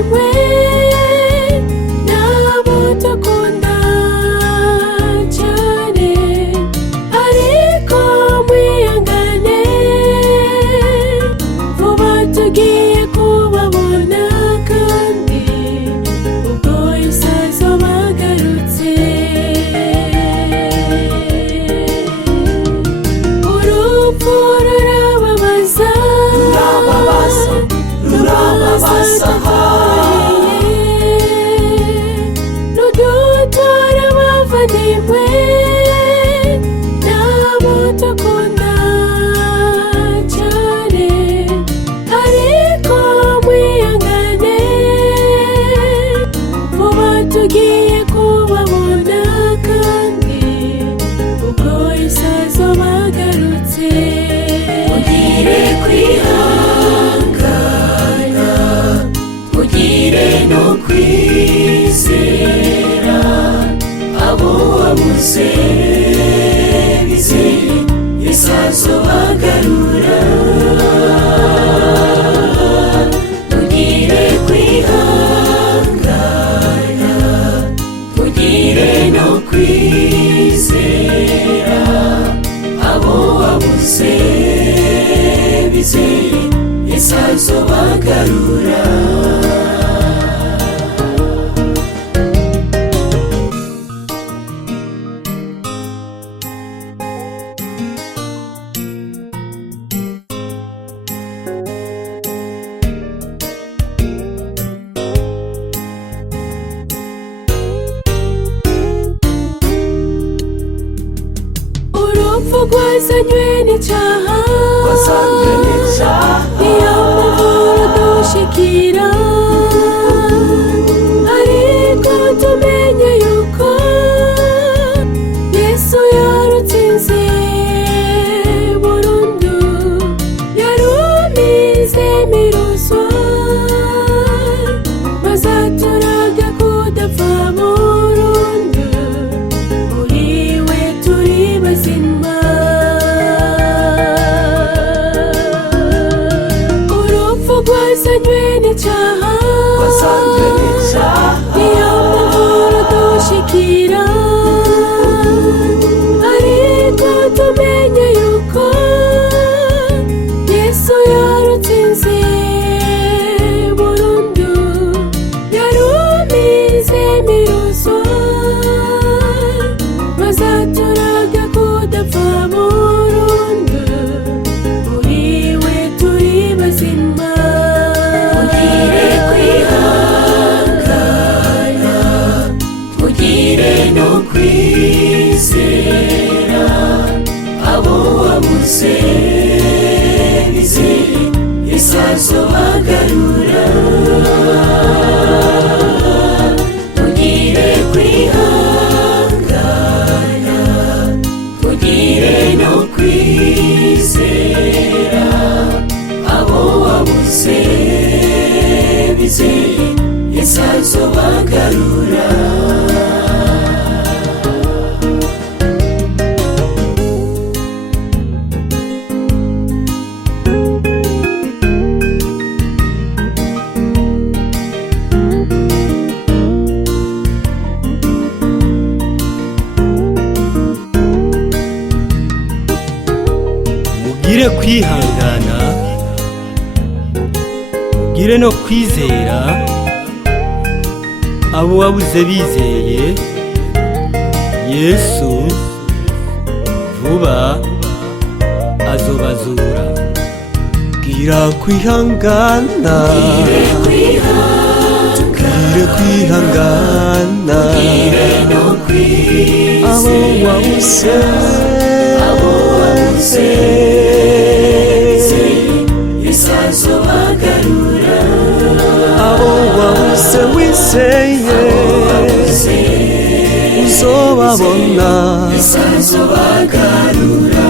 bavandimwe nabo dukunda cyane, ariko mwihangane vuba tugiye kubabona, kandi ubwo Yesu azoba agarutse. Urupfu rurababaza, rudutora abavandimwe nabo dukunda cyane, ariko mwihangane vuba tugiye kubabona, kandi ubwo Yesu azoba agarutse. Ugire kwihangana, ugire no kwizera, abo wabuze bizeye Yesu azoba agarura. Ugire kwihangana, ugire no kwizera, abo wabuze bizeye Yesu azoba agarura. Urupfu rwazanywe n'icyaha, niyo mpamvu rudushikira, ariko tumenye yuko Yesu yarutsinze burundu, yarumize miruzwa, maze aturaga kudapfa burundu, muri we turi bazima. Urupfu rwazanywe n'icyaha, niyo mpamvu rudushikira, ariko tumenye yuko Yesu yarutsinze burundu, yarumize miruzwa, maze aturaga kudapfa burundu, muri we turi bazima. Ugire kwihangana, ugire no kwizera, abo wabuze bizeye Yesu azoba agarura. Ugire kwihangana, ugire no kwizera, abo wabuze bizeye Yesu azoba agarura. Ugire kwihangana, ugire no kwizera, abo wabuze bizeye Yesu vuba azobazura. Gira kwihangana, ugire kwihangana, abo wabuze Yesu azoba agarura. abo wabuze wizeye uzobabona. Yesu azoba agarura.